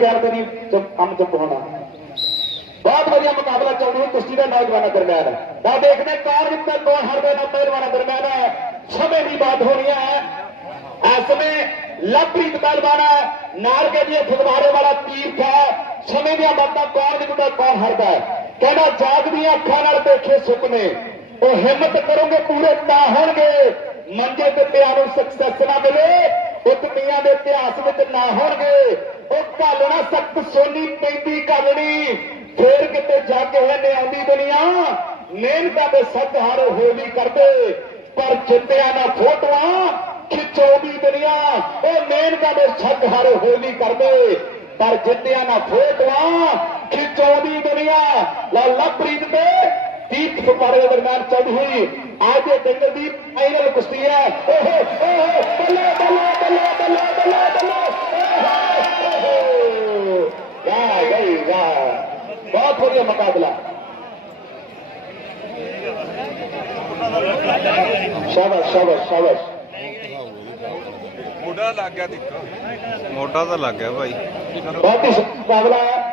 ਗਿਆਨ ਤੇ ਨਹੀਂ, ਚੁੱਪ, ਕੰਮ ਚੁੱਪ ਹੋਣਾ। ਬਹੁਤ ਵਧੀਆ ਮੁਕਾਬਲਾ ਚੱਲ ਰਿਹਾ ਕੁਸ਼ਤੀ ਦਾ ਨੌਜਵਾਨਾਂ ਦਰਮਿਆਨ। ਤਾਂ ਦੇਖਦੇ ਕੌਣ ਜਿੱਤਦਾ ਕੌਣ ਹਾਰਦਾ ਨਾ ਪਹਿਲਵਾਨਾਂ ਦਰਮਿਆਨ ਸਮੇਂ ਦੀ ਬਾਤ ਹੋਣੀ ਹੈ। ਇਸ ਸਮੇਂ ਲਵਪ੍ਰੀਤ ਪਹਿਲਵਾਨ ਹੈ। ਨਾਰਗੇ ਦੀ ਫੁਦਵਾਰੇ ਵਾਲਾ ਤੀਰਥ ਹੈ। ਸਮੇਂ ਦੀਆਂ ਬਾਤਾਂ ਕੌਣ ਜਿੱਤਦਾ ਕੌਣ ਹਾਰਦਾ ਹੈ? ਕਹਿੰਦਾ ਜਾਗਦੀਆਂ ਅੱਖਾਂ ਨਾਲ ਦੇਖੇ ਸੁਪਨੇ ਉਹ ਹਿੰਮਤ ਕਰੋਗੇ, ਪੂਰੇ ਤਾਂ ਹੋਣਗੇ। ਮੰਜੇ ਤੇ ਪਿਆ ਨੂੰ ਸਕਸੈਸ ਨਾ ਮਿਲੇ। ਉਹ ਦੁਨੀਆ ਦੇ ਇਤਿਹਾਸ ਵਿੱਚ ਨਾ ਹੋਣਗੇ। ਉਹ ਘਾਲਣਾ ਸਖਤ ਸੋਨੀ ਪੈਂਦੀ ਘਾਲਣੀ। ਫੇਰ ਕਿਤੇ ਜੱਗ ਹੈ ਨਿਆਉਂਦੀ ਦੁਨੀਆ। ਮਿਹਨਤਾਂ ਦੇ ਸੱਤ ਹਾਰ ਹੋ ਕਰਦੇ। ਪਰ ਜਿੱਤਿਆ ਨਾ ਫੋਟੋਆਂ ਖਿਚਾਉਂਦੀ ਦੁਨੀਆ। ਉਹ ਮਿਹਨਤਾਂ ਦੇ ਸੱਤ ਹਰ ਹੋਲੀ ਕਰਦੇ। ਪਰ ਜਿੱਤਿਆ ਨਾ ਫੋਟੋਆਂ ਖਿੱਚੋ ਖਿਚਾਉਂਦੀ ਦੁਨੀਆ। ਲਾ ਲਵਪ੍ਰੀਤ ਤੇ ਤੀਰਥ ਫੁਕਾਰੇ ਦੇ ਦਰਮਿਆਨ ਚੱਲ ਹੋਈ। ਅੱਜ ਇਹ ਜੰਗਲ ਦੀ ਫਾਈਨਲ ਕੁਸ਼ਤੀ ਹੈ। ਓਹੋ ਬਹੁਤ ਵਧੀਆ ਮੁਕਾਬਲਾ। ਸ਼ਾਬਾਸ਼ ਸ਼ਾਬਾਸ਼ ਸ਼ਾਬਾਸ਼। ਮੋਢਾ ਲੱਗ ਗਿਆ ਦੇਖੋ ਮੋਢਾ ਤਾਂ ਲੱਗ ਗਿਆ ਭਾਈ। ਬਹੁਤ ਹੀ ਮੁਕਾਬਲਾ ਹੈ।